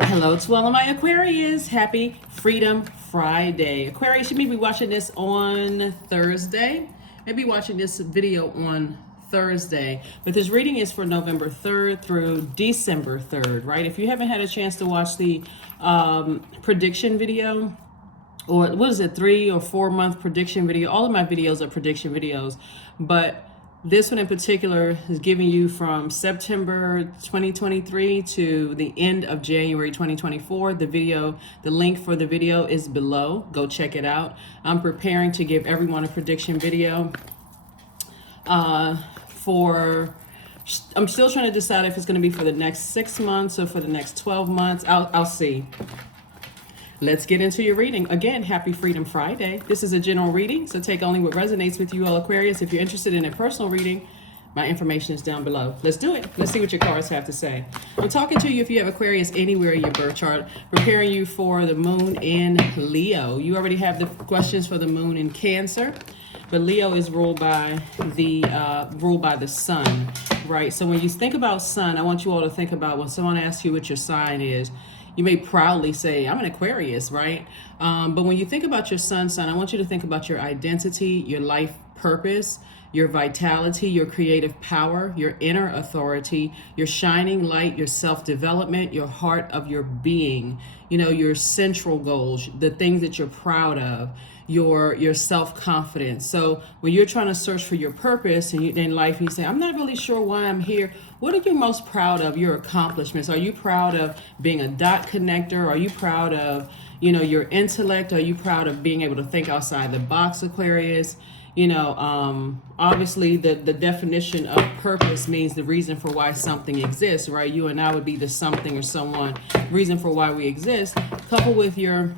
Hello to all of my Aquarius. Happy Freedom Friday. Aquarius, you may be watching this on Thursday. Maybe watching this video on Thursday. But this reading is for November 3rd through December 3rd, right? If you haven't had a chance to watch the prediction video, or what is it, 3 or 4 month prediction video, all of my videos are prediction videos, but this one in particular is giving you from September 2023 to the end of January 2024. The link for the video is below. Go check it out. I'm preparing to give everyone a prediction video I'm still trying to decide if it's going to be for the next 6 months or for the next 12 months. I'll see. Let's get into your reading. Again, happy Freedom Friday. This is a general reading, so take only what resonates with you, all Aquarius. If you're interested in a personal reading, my information is down below. Let's do it. Let's see what your cards have to say. I'm talking to you if you have Aquarius anywhere in your birth chart, preparing you for the moon in Leo. You already have the questions for the moon in Cancer, but Leo is ruled by the sun, right? So when you think about sun, I want you all to think about when someone asks you what your sign is. You may proudly say, I'm an Aquarius, right? But when you think about your sun, I want you to think about your identity, your life purpose, your vitality, your creative power, your inner authority, your shining light, your self-development, your heart of your being, your central goals, the things that you're proud of, your self-confidence. So when you're trying to search for your purpose and in life, you say, I'm not really sure why I'm here. What are you most proud of? Your accomplishments. Are you proud of being a dot connector? Are you proud of, your intellect? Are you proud of being able to think outside the box, Aquarius? Obviously the definition of purpose means the reason for why something exists, right? You and I would be the something or someone, reason for why we exist, coupled with your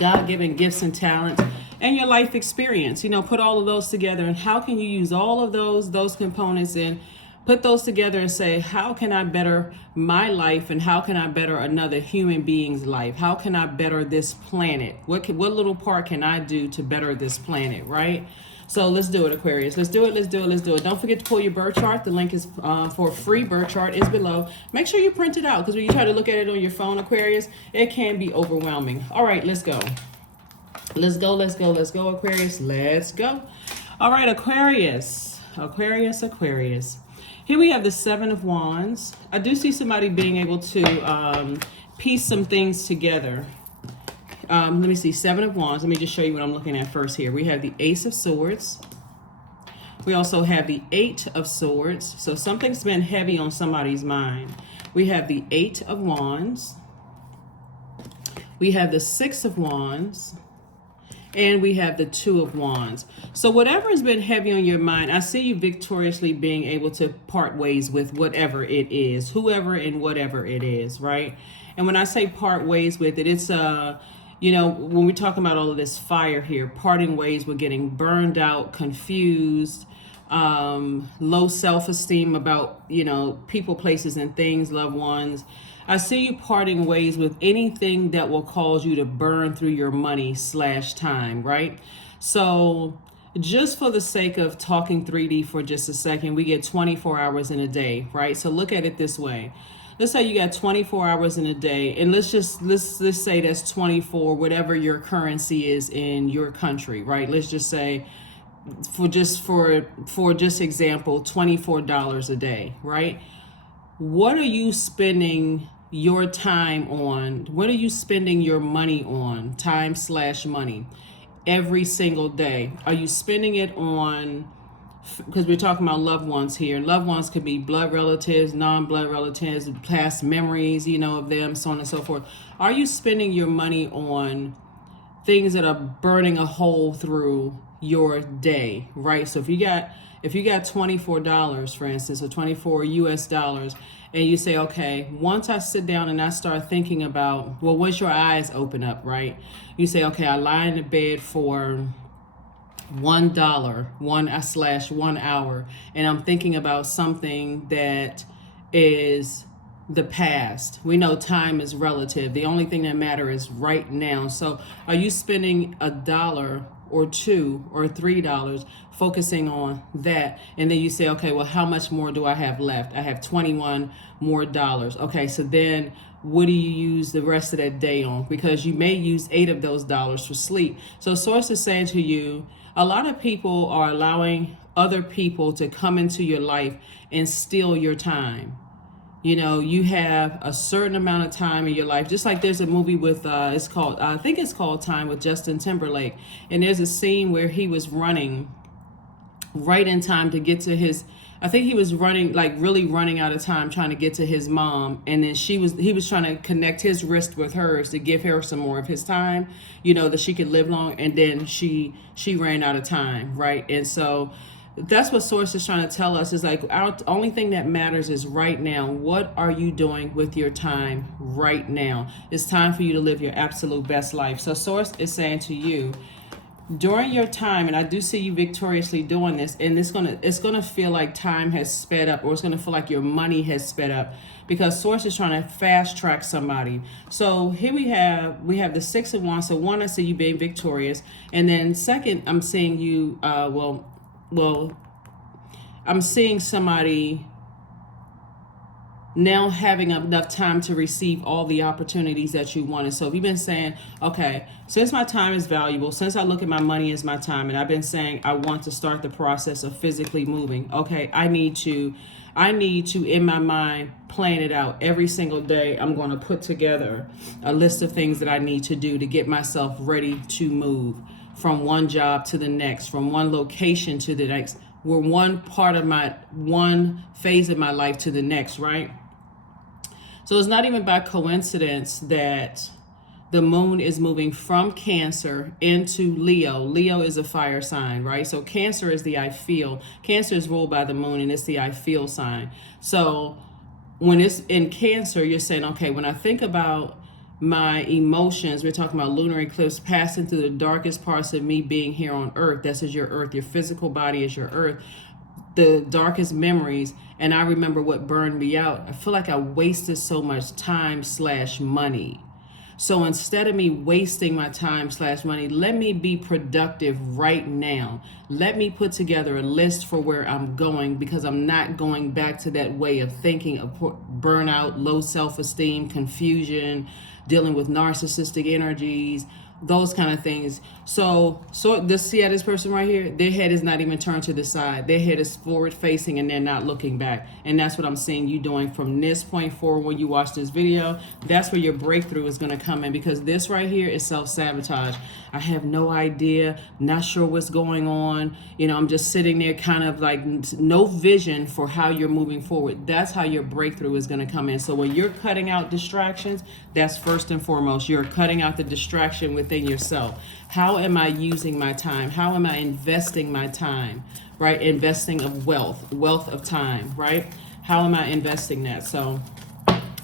God-given gifts and talents and your life experience. Put all of those together, and how can you use all of those components and put those together and say, how can I better my life, and how can I better another human being's life? How can I better this planet? What little part can I do to better this planet, right? So let's do it, Aquarius. Let's do it. Don't forget to pull your birth chart. The link is for a free birth chart is below. Make sure you print it out, because when you try to look at it on your phone, Aquarius, it can be overwhelming. All right, let's go. Let's go, Aquarius. Let's go. All right, Aquarius. Here we have the Seven of Wands. I do see somebody being able to piece some things together. Let me see, Seven of Wands. Let me just show you what I'm looking at first here. We have the Ace of Swords. We also have the Eight of Swords. So something's been heavy on somebody's mind. We have the Eight of Wands. We have the Six of Wands. And we have the Two of Wands. So whatever has been heavy on your mind, I see you victoriously being able to part ways with whatever it is, whoever and whatever it is, right? And when I say part ways with it, it's when we're talking about all of this fire here, parting ways with getting burned out, confused, low self-esteem about, people, places, and things, loved ones. I see you parting ways with anything that will cause you to burn through your money/time, right? So just for the sake of talking 3D for just a second, we get 24 hours in a day, right? So look at it this way. Let's say you got 24 hours in a day, and let's say that's 24, whatever your currency is in your country, right? Let's just say for example, $24 a day, right? What are you spending your time on? What are you spending your money on? Time/money every single day. Are you spending it on, because we're talking about loved ones here. Loved ones could be blood relatives, non-blood relatives, past memories, of them, so on and so forth. Are you spending your money on things that are burning a hole through your day, right? So if you got $24, for instance, or 24 US dollars, and you say, okay, once I sit down and I start thinking about, well, once your eyes open up, right? You say, okay, I lie in the bed for $1, 1 hour, and I'm thinking about something that is the past. We know time is relative. The only thing that matters is right now. So are you spending $1 or $2 or $3, focusing on that. And then you say, okay, well, how much more do I have left? I have 21 more dollars. Okay, so then what do you use the rest of that day on? Because you may use 8 of those dollars for sleep. So source is saying to you, a lot of people are allowing other people to come into your life and steal your time. You know, you have a certain amount of time in your life. Just like there's a movie with, it's called, I think it's called Time, with Justin Timberlake. And there's a scene where he was running right in time to get to his, I think he was running, like really running out of time trying to get to his mom. And then he was trying to connect his wrist with hers to give her some more of his time, you know, that she could live long. And then she ran out of time, right? And so that's what source is trying to tell us, is like our only thing that matters is right now. What are you doing with your time right now? It's time for you to live your absolute best life. So source is saying to you, during your time, and I do see you victoriously doing this, and it's gonna feel like time has sped up, or it's gonna feel like your money has sped up, because source is trying to fast track somebody. So here we have the 6 of Wands. So one, I see you being victorious, and then second, I'm seeing you I'm seeing somebody now having enough time to receive all the opportunities that you wanted. So if you've been saying, okay, since my time is valuable, since I look at my money as my time, and I've been saying I want to start the process of physically moving, okay, I need to in my mind plan it out. Every single day I'm going to put together a list of things that I need to do to get myself ready to move from one job to the next, from one location to the next. We're one phase of my life to the next, right? So it's not even by coincidence that the moon is moving from Cancer into Leo. Leo is a fire sign, right? So Cancer is the I feel. Cancer is ruled by the moon, and it's the I feel sign. So when it's in Cancer, you're saying, okay, when I think about my emotions, we're talking about lunar eclipse passing through the darkest parts of me being here on earth. This is your earth. Your physical body is your earth. The darkest memories, and I remember what burned me out. I feel like I wasted so much time / money. So instead of me wasting my time / money, let me be productive right now. Let me put together a list for where I'm going, because I'm not going back to that way of thinking of burnout, low self-esteem, confusion, dealing with narcissistic energies, those kind of things. So see this person right here, their head is not even turned to the side. Their head is forward facing, and they're not looking back. And that's what I'm seeing you doing from this point forward. When you watch this video, that's where your breakthrough is going to come in, because this right here is self-sabotage. I have no idea, not sure what's going on. You know, I'm just sitting there kind of like no vision for how you're moving forward. That's how your breakthrough is going to come in. So when you're cutting out distractions, that's first and foremost. You're cutting out the distraction within yourself. How am I using my time? How am I investing my time, right? Investing of wealth of time, right? How am I investing that? So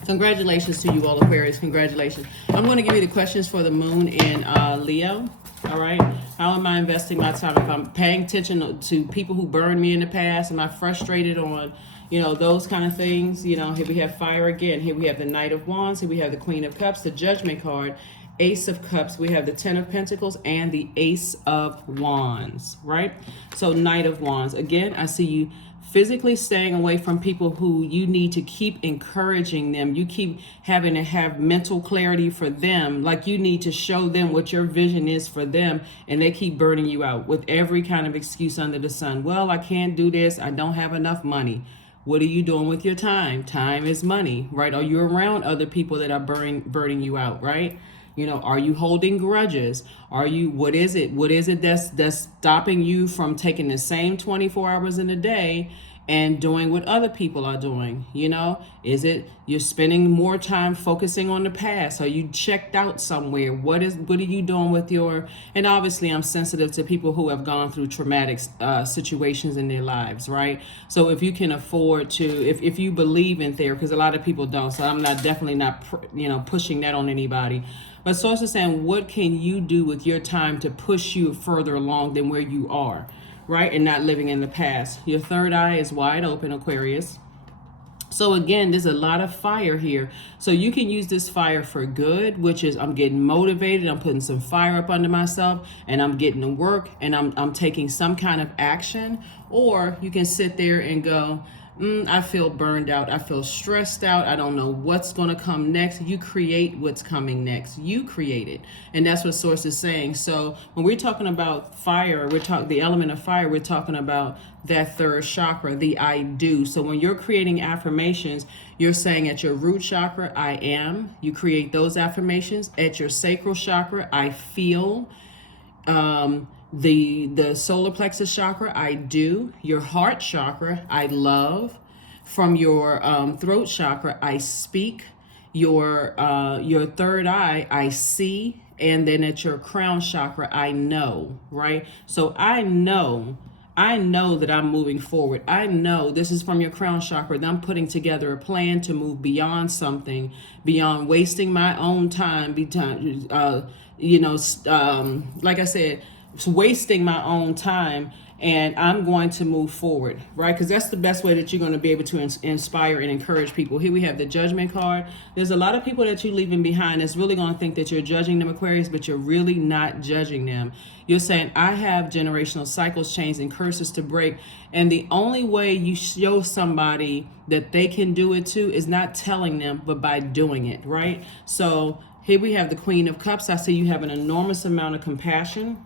congratulations to you all, Aquarius. Congratulations. I'm going to give you the questions for the moon in Leo. All right. How am I investing my time? If I'm paying attention to people who burned me in the past, am I frustrated on, you know, those kind of things? You know, here we have fire again. Here we have the Knight of Wands. Here we have the Queen of Cups, the Judgment card, Ace of Cups. We have the 10 of Pentacles and the Ace of Wands, right? So Knight of Wands. Again, I see you physically staying away from people who you need to keep encouraging them. You keep having to have mental clarity for them. Like you need to show them what your vision is for them, and they keep burning you out with every kind of excuse under the sun. Well, I can't do this. I don't have enough money. What are you doing with your time? Time is money, right? Are you around other people that are burning you out, right? You know, are you holding grudges? What is it that's stopping you from taking the same 24 hours in a day and doing what other people are doing? You know, is it you're spending more time focusing on the past? Are you checked out somewhere? What are you doing with your, and obviously I'm sensitive to people who have gone through traumatic situations in their lives, right? So if you can afford to, if you believe in therapy, because a lot of people don't, so I'm definitely not pushing that on anybody. But source is saying, what can you do with your time to push you further along than where you are, right? And not living in the past. Your third eye is wide open, Aquarius. So again, there's a lot of fire here. So you can use this fire for good, which is I'm getting motivated, I'm putting some fire up under myself, and I'm getting to work, and I'm taking some kind of action. Or you can sit there and go, I feel burned out, I feel stressed out, I don't know what's going to come next. You create what's coming next. You create it. And that's what Source is saying. So when we're talking about fire, we're talking the element of fire, we're talking about that third chakra, the I do. So when you're creating affirmations, you're saying at your root chakra, I am. You create those affirmations. At your sacral chakra, I feel. The solar plexus chakra, I do. Your heart chakra, I love. From your throat chakra, I speak. Your third eye, I see. And then at your crown chakra, I know, right? So I know that I'm moving forward. I know this is from your crown chakra that I'm putting together a plan to move beyond something, beyond wasting my own time, like I said, wasting my own time, and I'm going to move forward, right? Because that's the best way that you're going to be able to inspire and encourage people. Here we have the Judgment card. There's a lot of people that you're leaving behind that's really going to think that you're judging them, Aquarius, but you're really not judging them. You're saying, I have generational cycles, chains, and curses to break. And the only way you show somebody that they can do it too is not telling them, but by doing it, right? So here we have the Queen of Cups. I see you have an enormous amount of compassion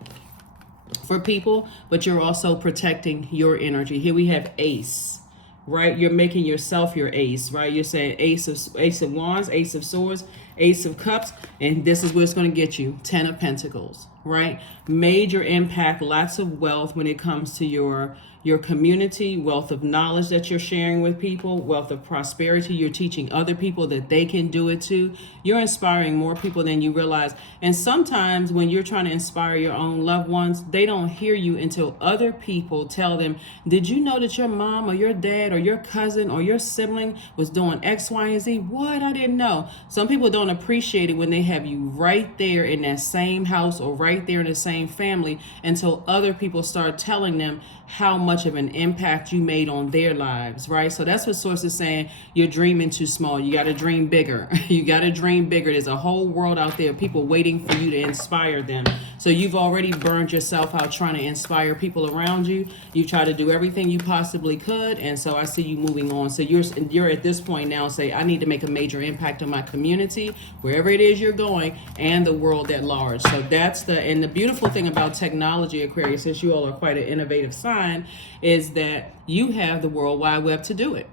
for people, but you're also protecting your energy. Here we have Ace, right? You're making yourself your ace, right? You're saying Ace of Wands, Ace of Swords, Ace of Cups, and this is where it's going to get you. 10 of Pentacles, right? Major impact, lots of wealth when it comes to your community, wealth of knowledge that you're sharing with people, wealth of prosperity. You're teaching other people that they can do it too. You're inspiring more people than you realize. And sometimes when you're trying to inspire your own loved ones, they don't hear you until other people tell them, did you know that your mom or your dad or your cousin or your sibling was doing X, Y, and Z? What? I didn't know. Some people don't appreciate it when they have you right there in that same house or right there in the same family until other people start telling them how much of an impact you made on their lives, right? So that's what Source is saying. You're dreaming too small. You got to dream bigger. You got to dream bigger. There's a whole world out there, people waiting for you to inspire them. So you've already burned yourself out trying to inspire people around you. You try to do everything you possibly could, and so I see you moving on. So you're at this point now, say, I need to make a major impact on my community, wherever it is you're going, and the world at large. So that's and the beautiful thing about technology, Aquarius, since you all are quite an innovative sign, is that you have the World Wide Web to do it.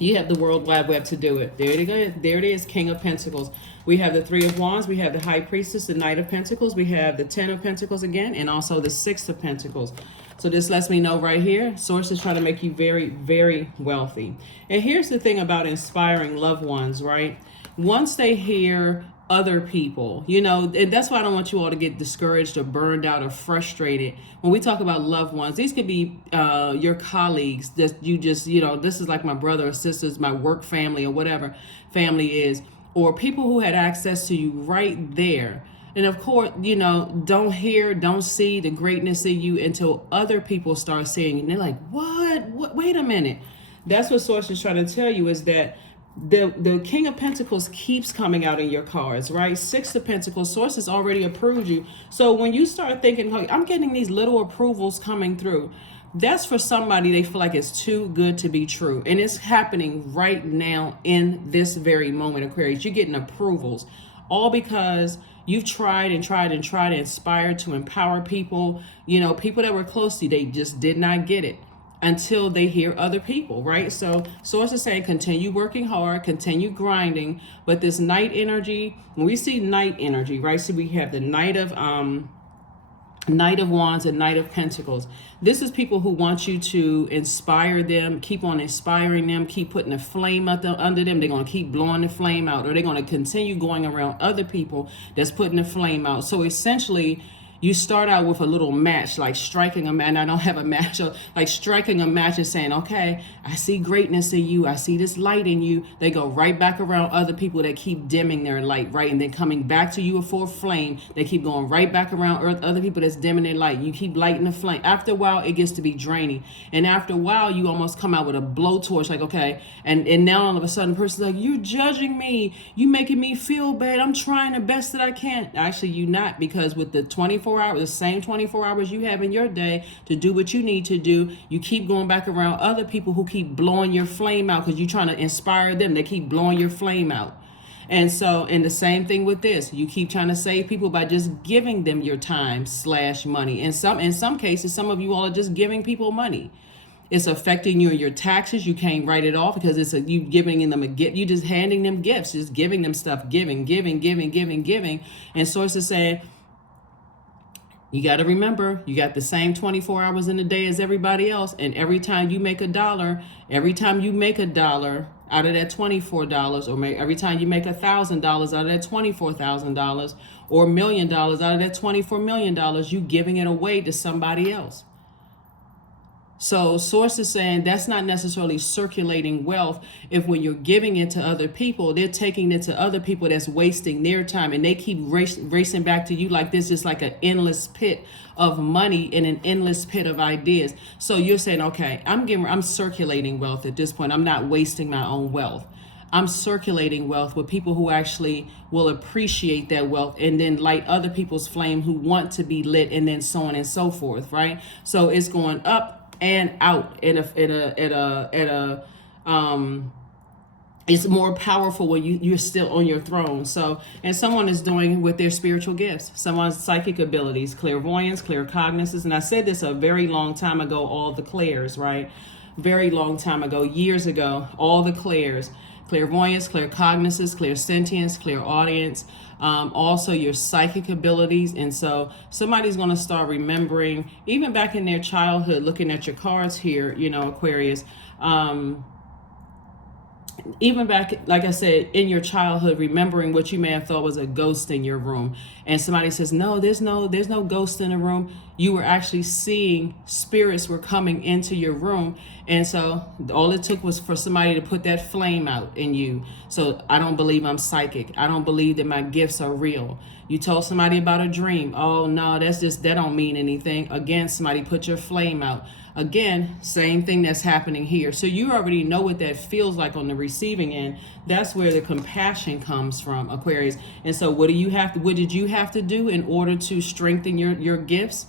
You have the World Wide Web to do it. There it is, King of Pentacles. We have the Three of Wands. We have the High Priestess, the Knight of Pentacles. We have the 10 of Pentacles again, and also the 6 of Pentacles. So this lets me know right here, Source is trying to make you very, very wealthy. And here's the thing about inspiring loved ones, right? Once they hear other people, and that's why I don't want you all to get discouraged or burned out or frustrated. When we talk about loved ones, these could be your colleagues that you just, this is like my brother or sisters, my work family or whatever family is, or people who had access to you right there. And of course, don't see the greatness in you until other people start seeing you. And they're like, what? Wait a minute. That's what Source is trying to tell you, is that the King of Pentacles keeps coming out in your cards, right? 6 of Pentacles, Source has already approved you. So when you start thinking, I'm getting these little approvals coming through, that's for somebody they feel like it's too good to be true. And it's happening right now in this very moment, Aquarius. You're getting approvals, all because you've tried to inspire, to empower people. People that were close to you, they just did not get it until they hear other people, right? So Source is saying, continue working hard, continue grinding. But this Knight energy, when we see Knight energy, right? So we have the Knight of Wands and Knight of Pentacles. This is people who want you to inspire them, keep on inspiring them, keep putting a flame under them. They're going to keep blowing the flame out, or they're going to continue going around other people that's putting the flame out. So essentially, You start out with a little match, like striking a match. I don't have a match, like striking a match and saying, okay, I see greatness in you. I see this light in you. They go right back around other people that keep dimming their light, right? And then coming back to you for a flame. They keep going right back around other people that's dimming their light. You keep lighting the flame. After a while, it gets to be draining. And after a while, you almost come out with a blowtorch, like, okay. And now all of a sudden, the person's like, you're judging me. You making me feel bad. I'm trying the best that I can. Actually, you not, because with the 24 hours, the same 24 hours you have in your day to do what you need to do, you keep going back around other people who keep blowing your flame out because you're trying to inspire them. They keep blowing your flame out. And so, and the same thing with this, you keep trying to save people by just giving them your time / money. In some cases, some of you all are just giving people money. It's affecting you in your taxes. You can't write it off because you giving them a gift. You just handing them gifts, just giving them stuff, giving. And sources saying, you got to remember, you got the same 24 hours in a day as everybody else. And every time you make a dollar out of that $24, or every time you make $1,000 out of that $24,000, or $1 million out of that $24 million, you giving it away to somebody else. So source is saying that's not necessarily circulating wealth if when you're giving it to other people, they're taking it to other people that's wasting their time, and they keep racing back to you like this, just like an endless pit of money and an endless pit of ideas. So you're saying, okay, I'm circulating wealth at this point. I'm not wasting my own wealth. I'm circulating wealth with people who actually will appreciate that wealth and then light other people's flame who want to be lit, and then so on and so forth, right? So it's going up and out it's more powerful when you're still on your throne. So, and someone is doing with their spiritual gifts, someone's psychic abilities, clairvoyance, claircognizance. And I said this a very long time ago, all the clairs, right? Very long time ago, years ago, all the clairs, clairvoyance, claircognizance, clairsentience, clairaudience, also your psychic abilities. And so somebody's going to start remembering, even back in their childhood, looking at your cards here, Aquarius, even back, like I said, in your childhood, remembering what you may have thought was a ghost in your room, and somebody says, no, there's no ghost in the room. You were actually seeing spirits were coming into your room. And so all it took was for somebody to put that flame out in you. So I don't believe I'm psychic. I don't believe that my gifts are real. You told somebody about a dream. Oh no, that don't mean anything. Again, somebody put your flame out. Again, same thing that's happening here. So you already know what that feels like on the receiving end. That's where the compassion comes from, Aquarius. And so what did you have to do in order to strengthen your gifts?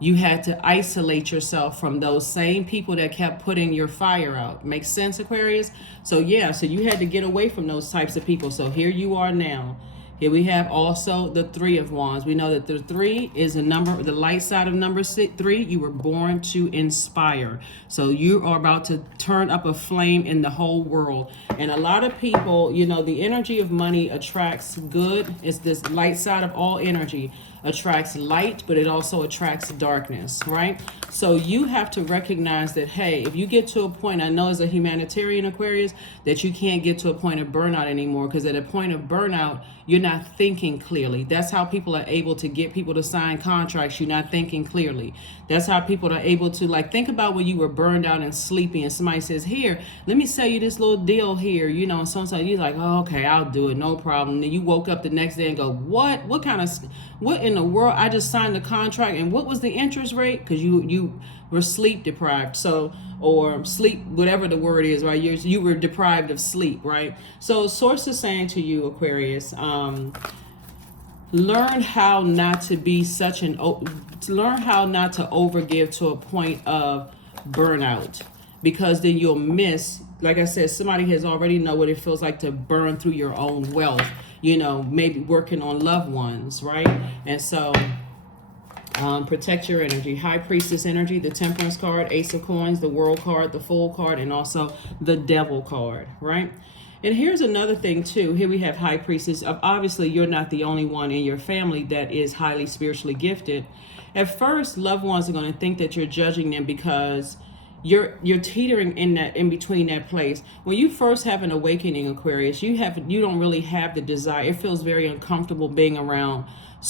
You had to isolate yourself from those same people that kept putting your fire out. Makes sense, Aquarius? So so you had to get away from those types of people. So here you are now. Here we have also the 3 of Wands. We know that the 3 is a number, the light side of number 3. You were born to inspire. So you are about to turn up a flame in the whole world. And a lot of people, the energy of money attracts good. It's this light side of all energy. Attracts light, but it also attracts darkness, right? So you have to recognize that, hey, if you get to a point, I know as a humanitarian, Aquarius, that you can't get to a point of burnout anymore, because at a point of burnout, you're not thinking clearly. That's how people are able to get people to sign contracts. You're not thinking clearly. That's how people are able to, think about when you were burned out and sleepy and somebody says, here, let me sell you this little deal here, and so you're like, oh, okay, I'll do it, no problem. And then you woke up the next day and go, what in the world? I just signed the contract, and what was the interest rate? Because you were sleep deprived, or sleep, whatever the word is, right? You were deprived of sleep, right? So source is saying to you, Aquarius, learn how not to overgive to a point of burnout, because then you'll miss, like I said, somebody has already know what it feels like to burn through your own wealth, maybe working on loved ones, right? And so protect your energy. High Priestess energy, the Temperance card, Ace of Coins, the World card, the Fool card, and also the Devil card, right? And here's another thing too. Here we have High Priestess. Obviously, you're not the only one in your family that is highly spiritually gifted. At first, loved ones are going to think that you're judging them because you're teetering in between that place. When you first have an awakening, Aquarius, you don't really have the desire. It feels very uncomfortable being around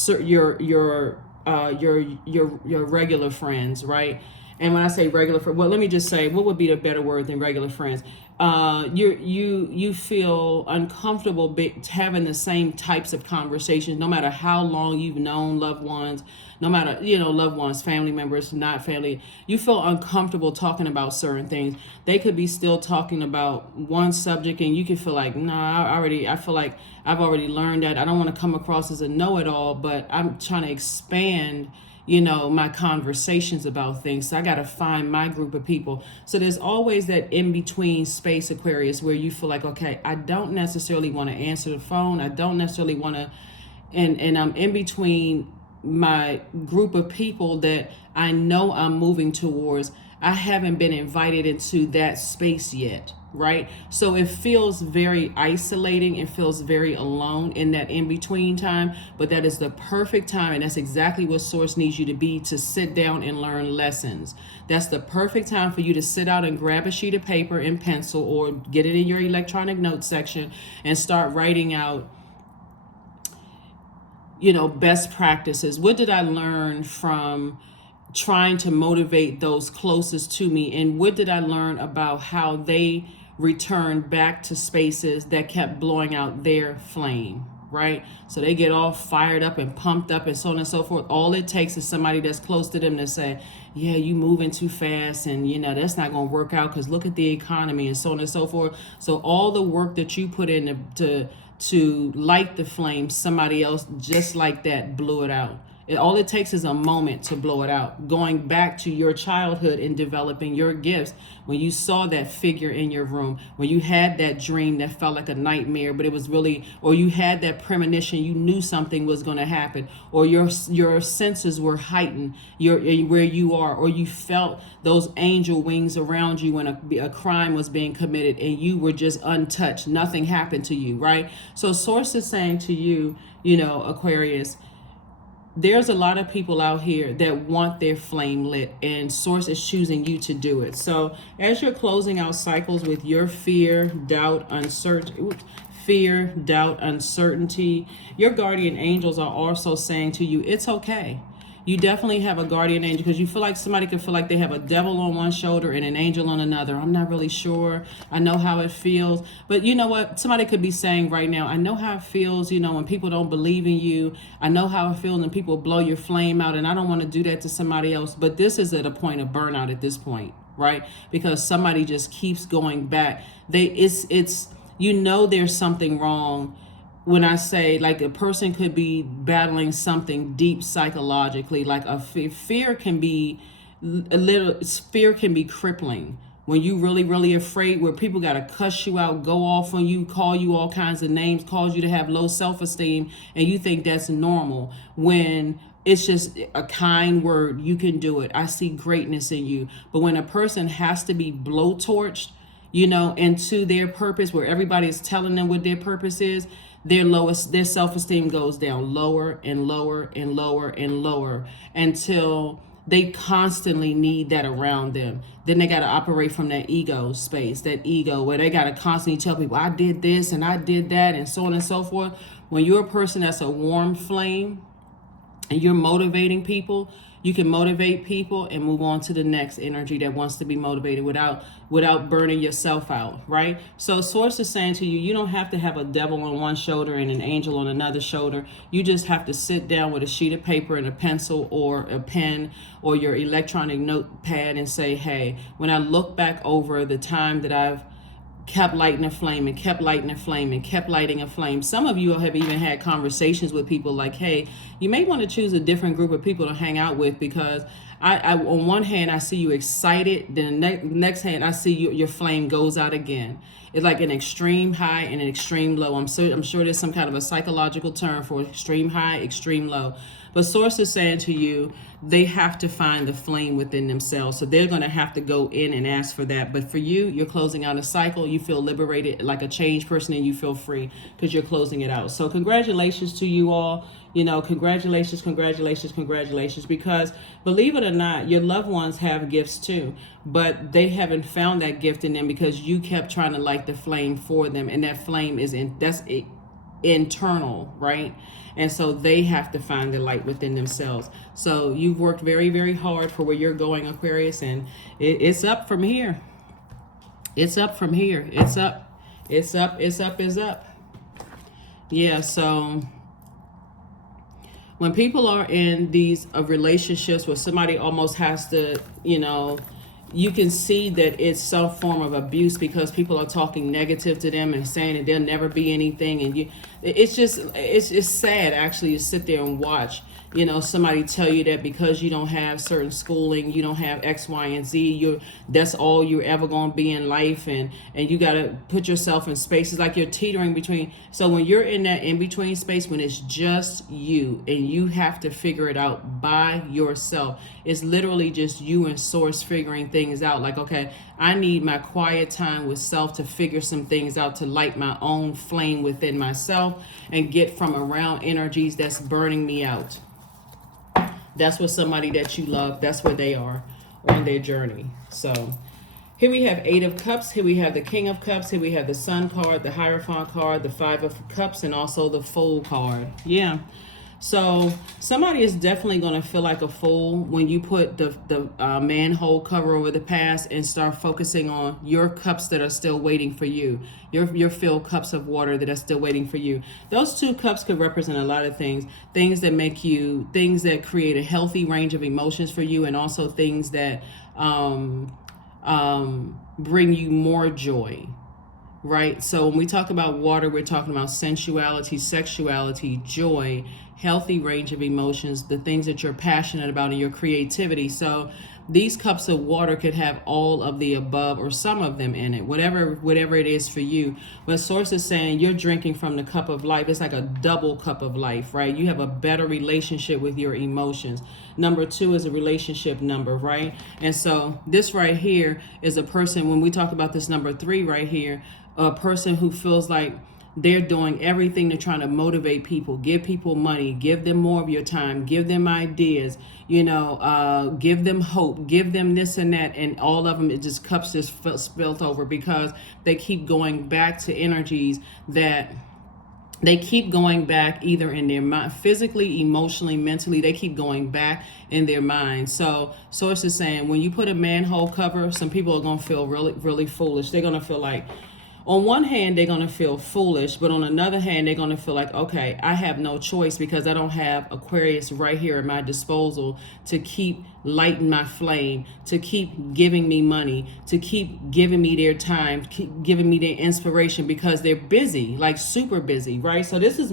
your your regular friends, right? And when I say regular friends, well, let me just say, what would be the better word than regular friends? You feel uncomfortable having the same types of conversations, no matter how long you've known loved ones, no matter, loved ones, family members, not family. You feel uncomfortable talking about certain things. They could be still talking about one subject, and you can feel like, nah, I feel like I've already learned that. I don't want to come across as a know-it-all, but I'm trying to expand my conversations about things. So I got to find my group of people. So there's always that in between space, Aquarius, where you feel like, okay, I don't necessarily want to answer the phone. I don't necessarily want to, and I'm in between my group of people that I know I'm moving towards. I haven't been invited into that space yet, right? So it feels very isolating. It feels very alone in that in-between time, but that is the perfect time, and that's exactly what Source needs you to be, to sit down and learn lessons. That's the perfect time for you to sit out and grab a sheet of paper and pencil, or get it in your electronic notes section and start writing out best practices. What did I learn from trying to motivate those closest to me, and what did I learn about how they returned back to spaces that kept blowing out their flame, right? So they get all fired up and pumped up and so on and so forth. All it takes is somebody that's close to them to say, yeah, you moving too fast, and that's not going to work out because look at the economy, and so on and so forth. So all the work that you put in to light the flame, somebody else just like that blew it out. All it takes is a moment to blow it out. Going back to your childhood and developing your gifts, when you saw that figure in your room, when you had that dream that felt like a nightmare, but it was really, or you had that premonition, you knew something was going to happen, or your senses were heightened, where you are, or you felt those angel wings around you when a crime was being committed and you were just untouched. Nothing happened to you, right? So Source is saying to you, Aquarius, there's a lot of people out here that want their flame lit, and Source is choosing you to do it. So as you're closing out cycles with your fear, doubt, uncertainty, your guardian angels are also saying to you, it's okay. You definitely have a guardian angel, because you feel like somebody could feel like they have a devil on one shoulder and an angel on another. I'm not really sure. I know how it feels. But you know what? Somebody could be saying right now, I know how it feels, when people don't believe in you. I know how it feels when people blow your flame out, and I don't want to do that to somebody else. But this is at a point of burnout at this point, right? Because somebody just keeps going back. There's something wrong. When I say, like, a person could be battling something deep psychologically, like a fear can be crippling. When you really, really afraid, where people got to cuss you out, go off on you, call you all kinds of names, cause you to have low self-esteem, and you think that's normal, when it's just a kind word, you can do it. I see greatness in you. But when a person has to be blowtorched, into their purpose, where everybody is telling them what their purpose is, their self-esteem goes down lower and lower and lower and lower, until they constantly need that around them. Then they got to operate from that ego space, that ego where they got to constantly tell people, I did this and I did that, and so on and so forth. When you're a person that's a warm flame and you're motivating people, you can motivate people and move on to the next energy that wants to be motivated without burning yourself out, right? So Source is saying to you, you don't have to have a devil on one shoulder and an angel on another shoulder. You just have to sit down with a sheet of paper and a pencil or a pen or your electronic notepad and say, hey, when I look back over the time that I've kept lighting a flame and kept lighting a flame and kept lighting a flame. Some of you have even had conversations with people like, hey, you may want to choose a different group of people to hang out with, because I on one hand, I see you excited. Then the next hand, I see your flame goes out again. It's like an extreme high and an extreme low. I'm sure there's some kind of a psychological term for extreme high, extreme low. But Source is saying to you, they have to find the flame within themselves. So they're going to have to go in and ask for that. But for you, you're closing out a cycle. You feel liberated, like a changed person, and you feel free because you're closing it out. So congratulations to you all. Congratulations, because believe it or not, your loved ones have gifts too, but they haven't found that gift in them because you kept trying to light the flame for them. And that flame is internal, right? And so they have to find the light within themselves. So you've worked very, very hard for where you're going, Aquarius, and it's up from here. It's up from here. It's up. It's up. It's up. It's up. Yeah, so when people are in these relationships where somebody almost has to, you can see that it's some form of abuse because people are talking negative to them and saying that there'll never be anything. And it's sad actually to sit there and watch, somebody tell you that because you don't have certain schooling, you don't have X, Y, and Z, that's all you're ever going to be in life. And you got to put yourself in spaces like you're teetering between. So when you're in that in-between space, when it's just you and you have to figure it out by yourself, it's literally just you and source figuring things out. Like, okay, I need my quiet time with self to figure some things out, to light my own flame within myself and get from around energies that's burning me out. That's what somebody that you love, that's where they are on their journey. So here we have 8 of Cups. Here we have the King of Cups. Here we have the Sun card, the Hierophant card, the 5 of Cups, and also the Fool card. Yeah. So somebody is definitely going to feel like a fool when you put the manhole cover over the past and start focusing on your cups that are still waiting for you, your filled cups of water that are still waiting for you. Those 2 cups could represent a lot of things that make you, things that create a healthy range of emotions for you, and also things that bring you more joy. Right? So when we talk about water, we're talking about sensuality, sexuality, joy, healthy range of emotions, the things that you're passionate about, and your creativity. So these cups of water could have all of the above or some of them in it, whatever it is for you. But Source is saying you're drinking from the cup of life. It's like a double cup of life, right? You have a better relationship with your emotions. Number 2 is a relationship number, right? And so this right here is a person, when we talk about this number 3 right here, a person who feels like they're doing everything to try to motivate people, give people money, give them more of your time, give them ideas, give them hope, give them this and that, and all of them, it just cups just spilled over because they keep going back to energies that they keep going back either in their mind, physically, emotionally, mentally, they keep going back in their mind. So Source is saying when you put a manhole cover, some people are going to feel really, really foolish. They're going to feel like, on one hand, they're going to feel foolish, but on another hand, they're going to feel like, okay, I have no choice because I don't have Aquarius right here at my disposal to keep lighting my flame, to keep giving me money, to keep giving me their time, keep giving me their inspiration because they're busy, like super busy, right? So this is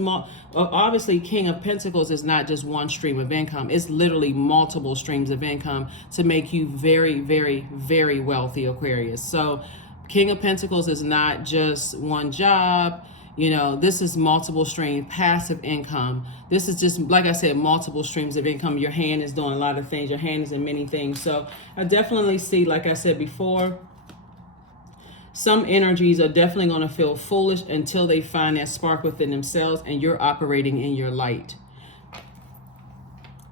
obviously King of Pentacles is not just one stream of income. It's literally multiple streams of income to make you very, very, very wealthy, Aquarius. So King of Pentacles is not just one job. This is multiple stream, passive income. This is just, like I said, multiple streams of income. Your hand is doing a lot of things. Your hand is in many things. So I definitely see, like I said before, some energies are definitely going to feel foolish until they find that spark within themselves and you're operating in your light.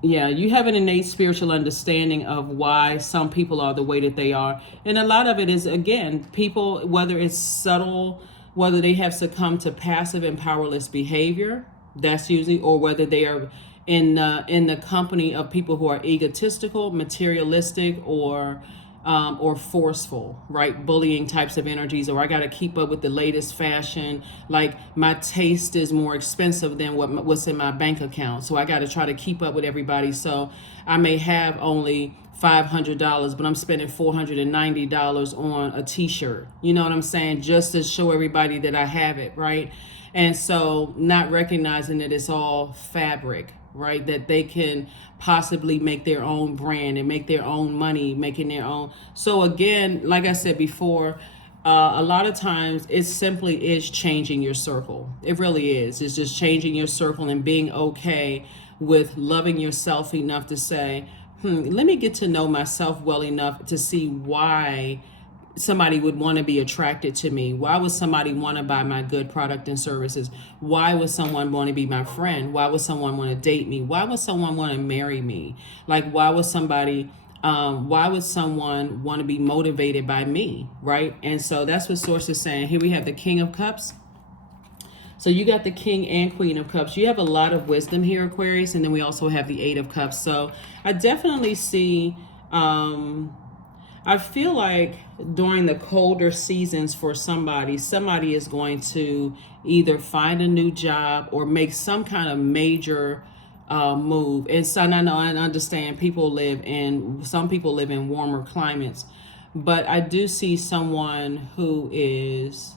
Yeah, you have an innate spiritual understanding of why some people are the way that they are. And a lot of it is, again, people, whether it's subtle, whether they have succumbed to passive and powerless behavior, that's usually, or whether they are in the company of people who are egotistical, materialistic, or forceful, right? Bullying types of energies, or I got to keep up with the latest fashion. Like my taste is more expensive than what's in my bank account. So I got to try to keep up with everybody. So I may have only $500, but I'm spending $490 on a t-shirt. You know what I'm saying? Just to show everybody that I have it, right? And so not recognizing that it's all fabric, right? That they can possibly make their own brand and make their own money, making their own. So again, like I said before, a lot of times it simply is changing your circle. It really is. It's just changing your circle and being okay with loving yourself enough to say, let me get to know myself well enough to see why somebody would want to be attracted to me. Why would somebody want to buy my good product and services? Why would someone want to be my friend? Why would someone want to date me? Why would someone want to marry me? Like, why would someone want to be motivated by me, right? And so that's what Source is saying. Here we have the King of Cups. So you got the King and Queen of Cups. You have a lot of wisdom here, Aquarius, and then we also have the Eight of Cups. So I definitely see, I feel like during the colder seasons for somebody is going to either find a new job or make some kind of major move. And so I know and understand some people live in warmer climates, but I do see someone who is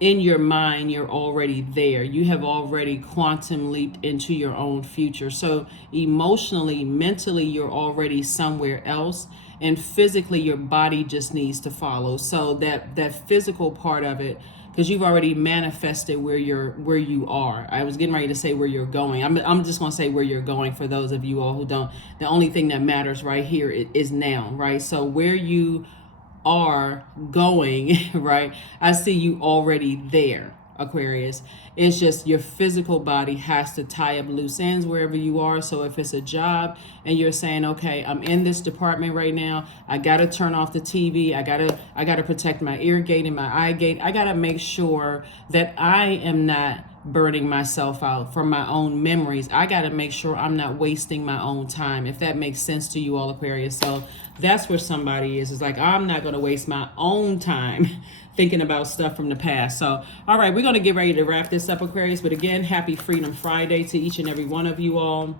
in your mind. You're already there. You have already quantum leaped into your own future. So emotionally, mentally, you're already somewhere else, and physically your body just needs to follow. So that physical part of it, because you've already manifested where you are. I was getting ready to say where you're going. I'm just going to say where you're going for those of you all who don't. The only thing that matters right here is now, right? So where you are going, right? I see you already there, Aquarius. It's just your physical body has to tie up loose ends wherever you are. So if it's a job and you're saying, okay, I'm in this department right now, I got to turn off the TV. I got to protect my ear gate and my eye gate. I got to make sure that I am not burning myself out from my own memories. I got to make sure I'm not wasting my own time, if that makes sense to you all, Aquarius. So that's where somebody is. It's like, I'm not going to waste my own time thinking about stuff from the past. So, all right, we're going to get ready to wrap this up, Aquarius. But again, happy Freedom Friday to each and every one of you all.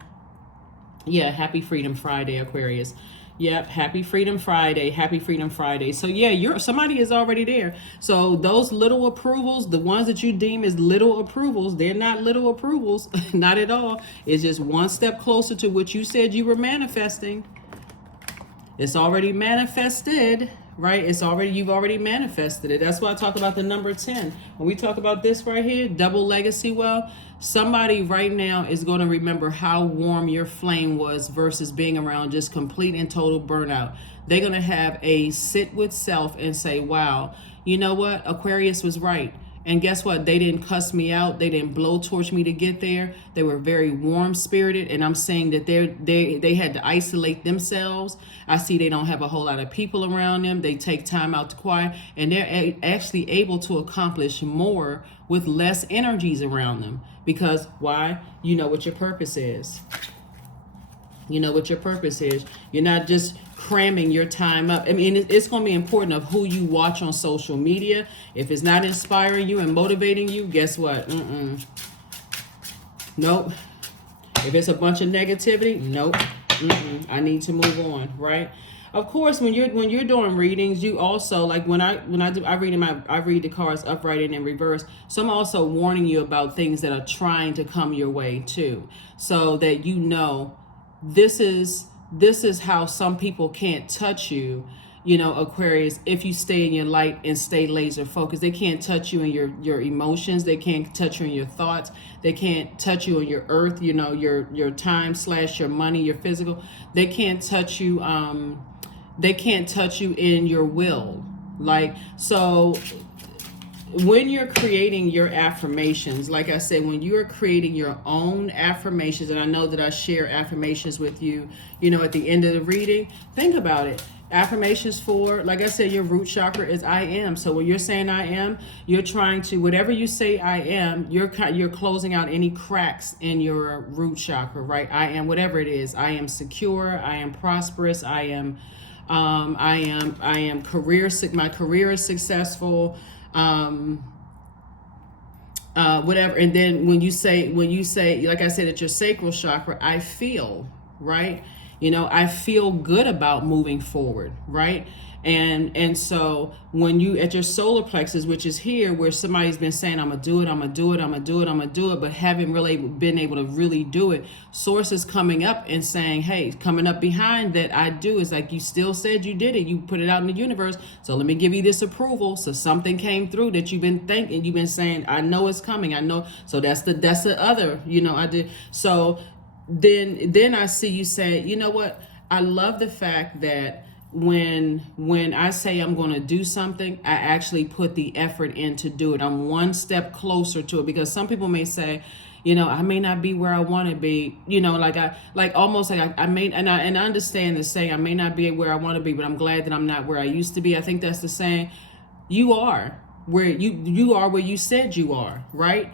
Yeah, happy Freedom Friday, Aquarius. Yep, happy Freedom Friday, happy Freedom Friday. So yeah, somebody is already there. So those little approvals, the ones that you deem as little approvals, they're not little approvals, not at all. It's just one step closer to what you said you were manifesting. It's already manifested, right? You've already manifested it. That's why I talk about the number 10. When we talk about this right here, double legacy wealth, somebody right now is going to remember how warm your flame was versus being around just complete and total burnout. They're going to have a sit with self and say, wow, you know what? Aquarius was right. And guess what? They didn't cuss me out. They didn't blowtorch me to get there. They were very warm spirited. And I'm saying that they had to isolate themselves. I see they don't have a whole lot of people around them. They take time out to quiet, and they're actually able to accomplish more with less energies around them. Because why? You know what your purpose is. You know what your purpose is. You're not just cramming your time up. I mean, it's going to be important of who you watch on social media. If it's not inspiring you and motivating you, guess what? Nope. If it's a bunch of negativity, nope. I need to move on, right? Of course, when you're doing readings, you also, like when I read the cards upright and in reverse. So I'm also warning you about things that are trying to come your way too, so that you know this is how some people can't touch you, Aquarius, if you stay in your light and stay laser focused. They can't touch you in your emotions. They can't touch you in your thoughts. They can't touch you in your earth, your time / your money, your physical. They can't touch you. They can't touch you in your will. So when you're creating your affirmations, like I said, when you're creating your own affirmations, and I know that I share affirmations with you, at the end of the reading, think about it. Affirmations for, like I said, your root chakra is I am. So when you're saying I am, you're trying to, whatever you say I am, you're closing out any cracks in your root chakra, right? I am, whatever it is. I am secure. I am prosperous. I am career. My career is successful. Whatever. And then when you say, like I said, at your sacral chakra, I feel, right? I feel good about moving forward, right? And so when you at your solar plexus, which is here, where somebody's been saying, I'm gonna do it, but haven't really been able to really do it, source is coming up and saying, hey, coming up behind that I do is like, you still said you did it, you put it out in the universe, so let me give you this approval. So something came through that you've been thinking, you've been saying, I know it's coming, I know. So that's the other, I did. So then I see you say, you know what? I love the fact that when I say I'm going to do something, I actually put the effort in to do it. I'm one step closer to it, because some people may say, I may not be where I want to be, I may, and I understand the saying, I may not be where I want to be, but I'm glad that I'm not where I used to be. I think that's the saying. You are. where you are where you said you are, right?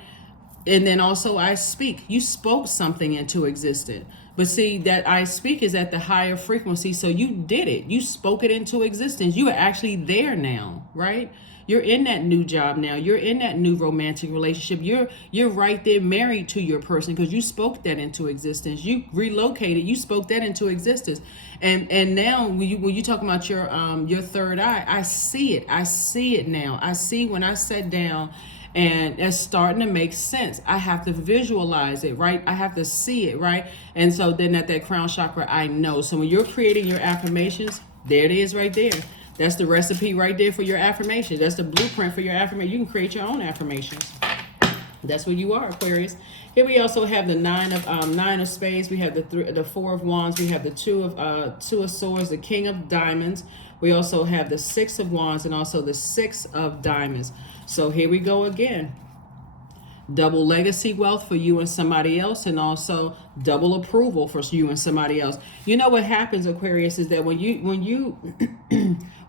And then also I speak. You spoke something into existence. But see, that I speak is at the higher frequency. So you did it. You spoke it into existence. You are actually there now, right? You're in that new job now. You're in that new romantic relationship. You're right there married to your person because you spoke that into existence. You relocated. You spoke that into existence. And now when you talk about your third eye, I see it. I see it now. I see when I sat down and it's starting to make sense. I have to visualize it, right? I have to see it, right? And so then at that crown chakra, I know. So when you're creating your affirmations, there it is right there. That's the recipe right there for your affirmation. That's the blueprint for your affirmation. You can create your own affirmations. That's what you are, Aquarius. Here we also have the nine of spades. We have the four of wands. We have the two of swords, the king of diamonds. We also have the six of wands and also the six of diamonds. So here we go again. Double legacy wealth for you and somebody else, and also double approval for you and somebody else. You know what happens, Aquarius, is that when you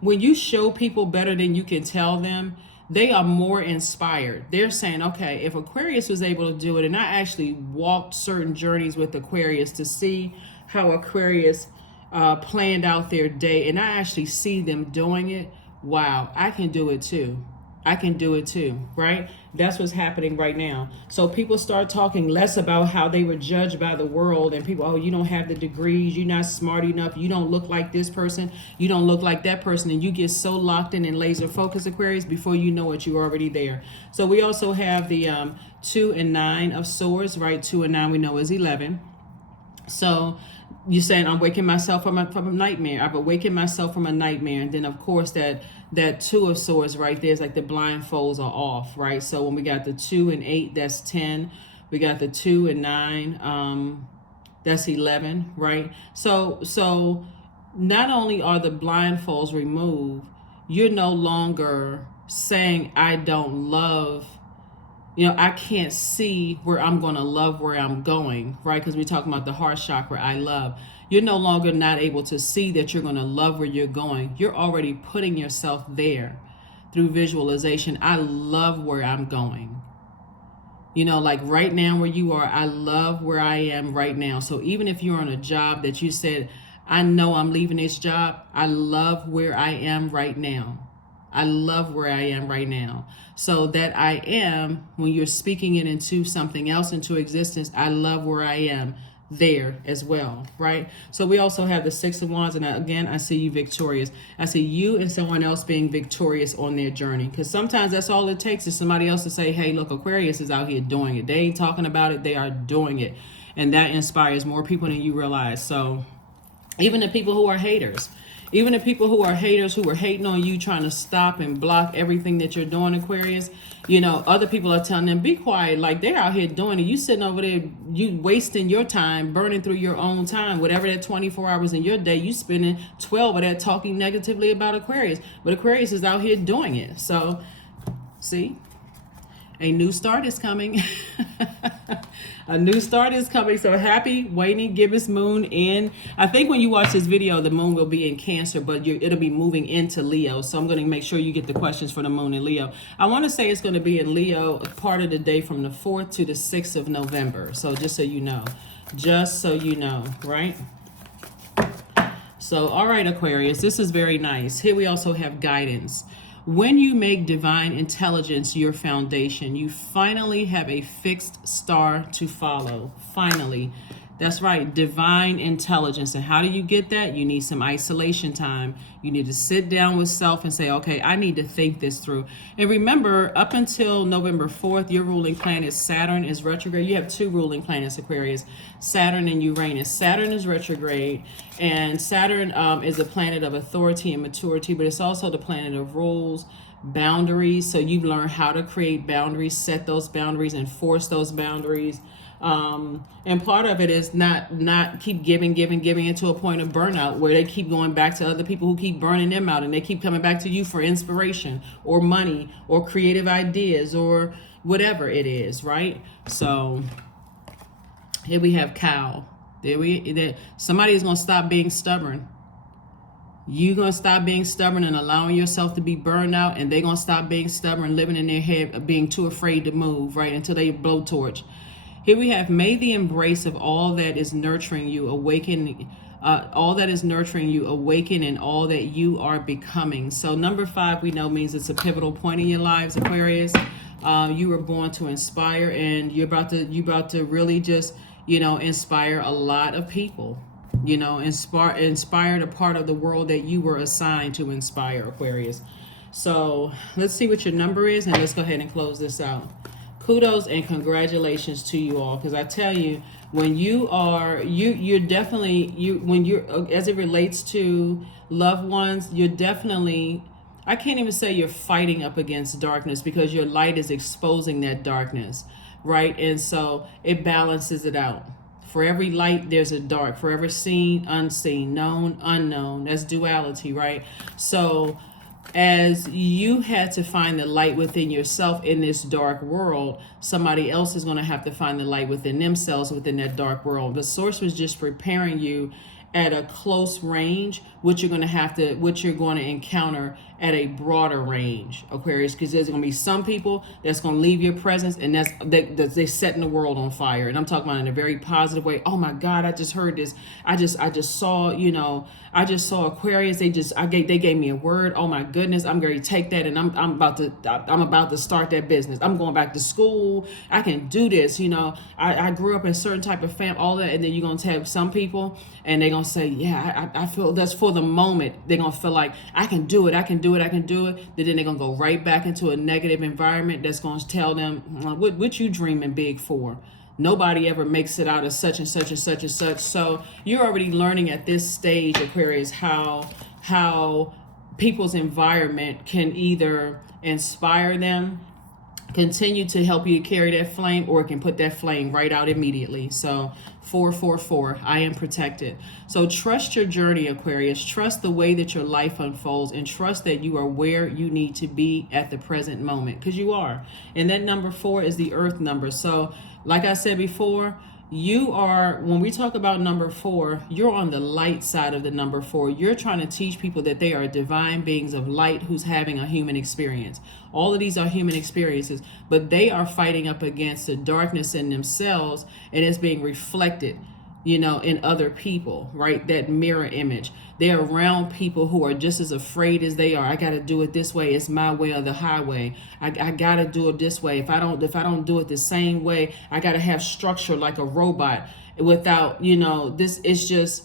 when you show people better than you can tell them, they are more inspired. They're saying, okay, if Aquarius was able to do it, and I actually walked certain journeys with Aquarius to see how Aquarius planned out their day, and I actually see them doing it. Wow, I can do it too. I can do it too, right? That's what's happening right now. So people start talking less about how they were judged by the world, and people, oh, you don't have the degrees, you're not smart enough, you don't look like this person, you don't look like that person, and you get so locked in and laser focused, Aquarius, before you know it, you're already there. So we also have the 2 and 9 of swords, right? 2 and 9 we know is 11. So you're saying I'm waking myself from a nightmare. I've awakened myself from a nightmare. And then of course that 2 of swords right there is like the blindfolds are off, right? So when we got the 2 and 8, that's 10. We got the 2 and 9, that's 11, right? So not only are the blindfolds removed, you're no longer saying I don't love. I can't see where I'm going to love where I'm going, right? Because we're talking about the heart chakra, I love. You're no longer not able to see that you're going to love where you're going. You're already putting yourself there through visualization. I love where I'm going. Like right now where you are, I love where I am right now. So even if you're on a job that you said, I know I'm leaving this job, I love where I am right now. I love where I am right now. So that I am, when you're speaking it into something else, into existence, I love where I am there as well, right? So we also have the 6 of wands, and again, I see you victorious. I see you and someone else being victorious on their journey, because sometimes that's all it takes is somebody else to say, hey, look, Aquarius is out here doing it. They ain't talking about it, they are doing it. And that inspires more people than you realize. So even the people who are haters, even the people who are haters, who are hating on you, trying to stop and block everything that you're doing, Aquarius, other people are telling them, be quiet, like they're out here doing it. You sitting over there, you wasting your time, burning through your own time, whatever that 24 hours in your day, you spending 12 of that talking negatively about Aquarius. But Aquarius is out here doing it. So, see? A new start is coming. A new start is coming. So happy waning gibbous moon in. I think when you watch this video, the moon will be in Cancer, but it'll be moving into Leo. So I'm going to make sure you get the questions for the moon in Leo. I want to say it's going to be in Leo part of the day from the 4th to the 6th of November. So just so you know. Just so you know, right? So, all right, Aquarius, this is very nice. Here we also have guidance. When you make divine intelligence your foundation, you finally have a fixed star to follow. Finally. That's right, divine intelligence. And how do you get that? You need some isolation time. You need to sit down with self and say, okay, I need to think this through. And remember, up until November 4th, your ruling planet Saturn is retrograde. You have 2 ruling planets, Aquarius, Saturn and Uranus. Saturn is retrograde, and Saturn is a planet of authority and maturity, but it's also the planet of rules, boundaries. So you learn how to create boundaries, set those boundaries, enforce those boundaries. And part of it is not keep giving into a point of burnout where they keep going back to other people who keep burning them out, and they keep coming back to you for inspiration or money or creative ideas or whatever it is, right? So here we have cow. Somebody is going to stop being stubborn. You're going to stop being stubborn and allowing yourself to be burned out, and they're going to stop being stubborn, living in their head, being too afraid to move, right, until they blowtorch. Here we have, may the embrace of all that is nurturing you awaken, all that is nurturing you awaken in all that you are becoming. So number 5, we know, means it's a pivotal point in your lives, Aquarius. You were born to inspire, and you're about to really just, inspire a lot of people. Inspired a part of the world that you were assigned to inspire, Aquarius. So let's see what your number is, and let's go ahead and close this out. Kudos and congratulations to you all, because I tell you, when you are, you're definitely, when you're, as it relates to loved ones, you're definitely, I can't even say you're fighting up against darkness, because your light is exposing that darkness, right? And so it balances it out. For every light, there's a dark. For every seen, unseen, known, unknown. That's duality, right? So as you had to find the light within yourself in this dark world, somebody else is going to have to find the light within themselves within that dark world. The source was just preparing you at a close range, what you're going to encounter at a broader range, Aquarius, because there's going to be some people that's going to leave your presence, and they're setting the world on fire. And I'm talking about in a very positive way. Oh my God, I just heard this. I just saw, Aquarius. They gave me a word. Oh my goodness, I'm going to take that, and I'm about to start that business. I'm going back to school. I can do this. I grew up in a certain type of family, all that, and then you're going to have some people, and they're going to say, yeah, I feel that's for the moment. They're going to feel like I can do it. Then they're going to go right back into a negative environment that's going to tell them, what you dreaming big for? Nobody ever makes it out of such and such and such and such. So you're already learning at this stage, Aquarius, how people's environment can either inspire them, continue to help you to carry that flame, or it can put that flame right out immediately. So 444, I am protected. So trust your journey, Aquarius. Trust the way that your life unfolds, and trust that you are where you need to be at the present moment, because you are. And that number 4 is the earth number. So like I said before, you are, when we talk about number 4, you're on the light side of the number 4. You're trying to teach people that they are divine beings of light who's having a human experience. All of these are human experiences, but they are fighting up against the darkness in themselves, and it's being reflected, in other people, right? That mirror image. They're around people who are just as afraid as they are. I got to do it this way. It's my way or the highway. I got to do it this way. If I don't do it the same way, I got to have structure like a robot without, this is just,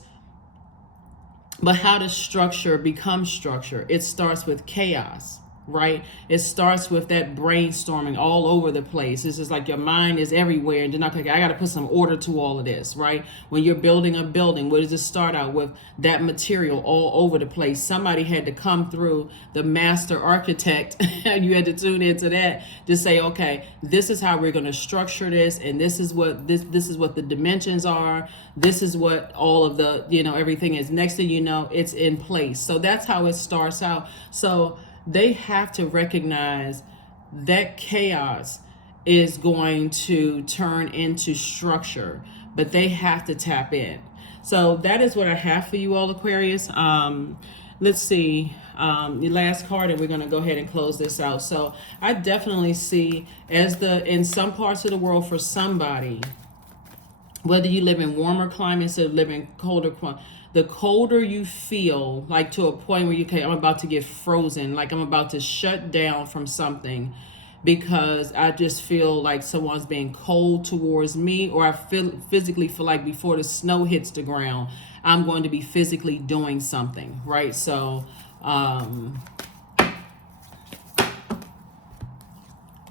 but how does structure become structure? It starts with chaos. Right? It starts with that brainstorming all over the place. It's just like your mind is everywhere, and you're not like, I got to put some order to all of this, right? When you're building a building, what does it start out with? That material all over the place. Somebody had to come through, the master architect, and you had to tune into that to say, okay, this is how we're going to structure this, and this is what this is what the dimensions are. This is what all of the, everything is. Next thing you know, it's in place. So that's how it starts out. So they have to recognize that chaos is going to turn into structure, but they have to tap in. So that is what I have for you all, Aquarius. Let's see, the last card, and we're going to go ahead and close this out. So I definitely see, in some parts of the world, for somebody, whether you live in warmer climates or live in colder climates, the colder you feel, like to a point where I'm about to get frozen, like I'm about to shut down from something because I just feel like someone's being cold towards me, or I physically feel like before the snow hits the ground, I'm going to be physically doing something, right? So,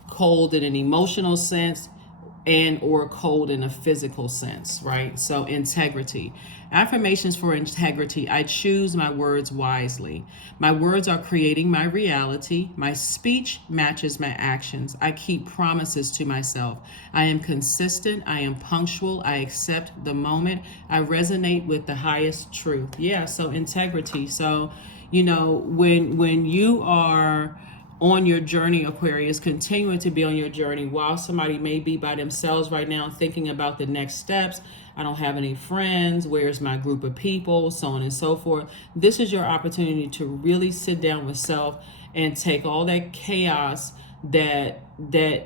cold in an emotional sense, and or cold in a physical sense, right? So integrity. Affirmations for integrity. I choose my words wisely. My words are creating my reality. My speech matches my actions. I keep promises to myself. I am consistent. I am punctual. I accept the moment. I resonate with the highest truth. Yeah, so integrity. So, when you are on your journey, Aquarius, continuing to be on your journey while somebody may be by themselves right now thinking about the next steps. I don't have any friends. Where's my group of people? So on and so forth. This is your opportunity to really sit down with self and take all that chaos that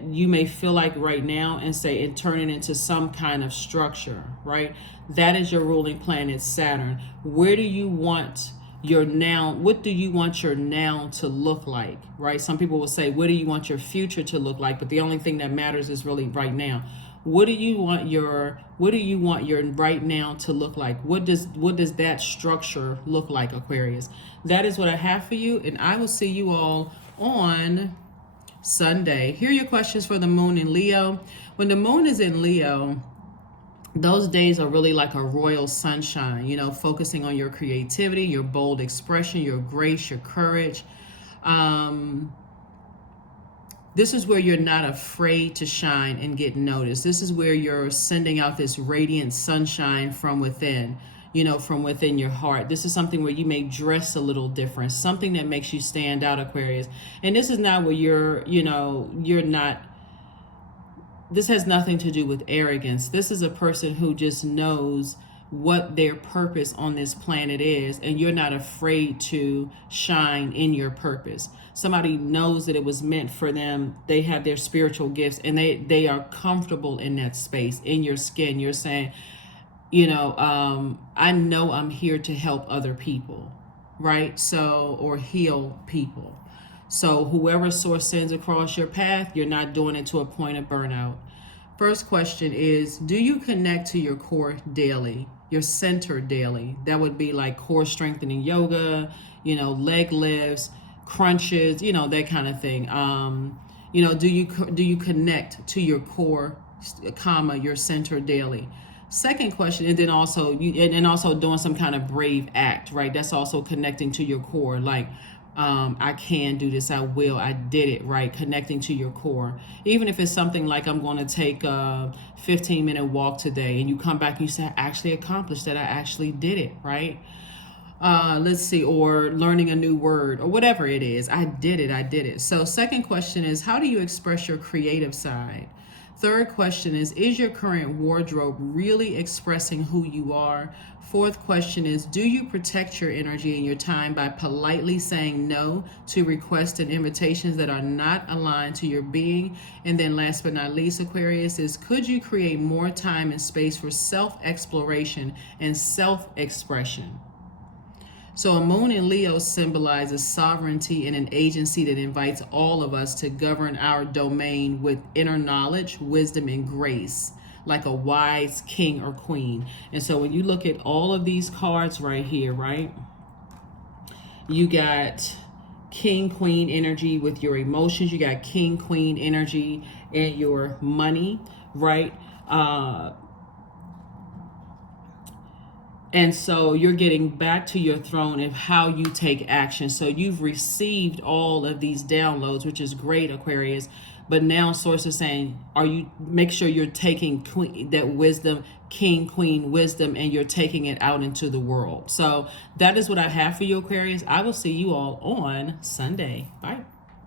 you may feel like right now and say and turn it into some kind of structure, right? That is your ruling planet, Saturn. Where do you want your now? What do you want your now to look like, right? Some people will say, what do you want your future to look like? But the only thing that matters is really right now. What do you want your right now to look like? What does that structure look like, Aquarius? That is what I have for you, and I will see you all on Sunday. Here are your questions for the moon in Leo. When the moon is in Leo, those days are really like a royal sunshine, you know, focusing on your creativity, your bold expression, your grace, your courage. This is where you're not afraid to shine and get noticed. This is where you're sending out this radiant sunshine from within, you know, from within your heart. This is something where you may dress a little different, something that makes you stand out, Aquarius. And this is not where this has nothing to do with arrogance. This is a person who just knows what their purpose on this planet is, and you're not afraid to shine in your purpose. Somebody knows that it was meant for them. They have their spiritual gifts, and they are comfortable in that space, in your skin. You're saying, you know, I know I'm here to help other people, right? So, or heal people. So whoever source sends across your path, you're not doing it to a point of burnout. First question is, do you connect to your core daily, your center daily? That would be like core strengthening yoga, you know, leg lifts, crunches, you know, that kind of thing. You know, do you connect to your core, your center daily? Second question, and then also also doing some kind of brave act, right? That's also connecting to your core, like I can do this, I will, I did it, right? Connecting to your core. Even if it's something like, I'm going to take a 15-minute walk today, and you come back and you say, I actually accomplished that, I actually did it, right? Let's see, or learning a new word, or whatever it is. I did it. So second question is, how do you express your creative side? Third question is your current wardrobe really expressing who you are? Fourth question is, do you protect your energy and your time by politely saying no to requests and invitations that are not aligned to your being? And then last but not least, Aquarius, is could you create more time and space for self-exploration and self-expression? So a moon in Leo symbolizes sovereignty and an agency that invites all of us to govern our domain with inner knowledge, wisdom, and grace, like a wise king or queen. And so when you look at all of these cards right here, right, you got king, queen energy with your emotions. You got king, queen energy and your money, right? And so you're getting back to your throne of how you take action. So you've received all of these downloads, which is great, Aquarius. But now Source is saying, make sure you're taking that wisdom, king, queen wisdom, and you're taking it out into the world. So that is what I have for you, Aquarius. I will see you all on Sunday. Bye.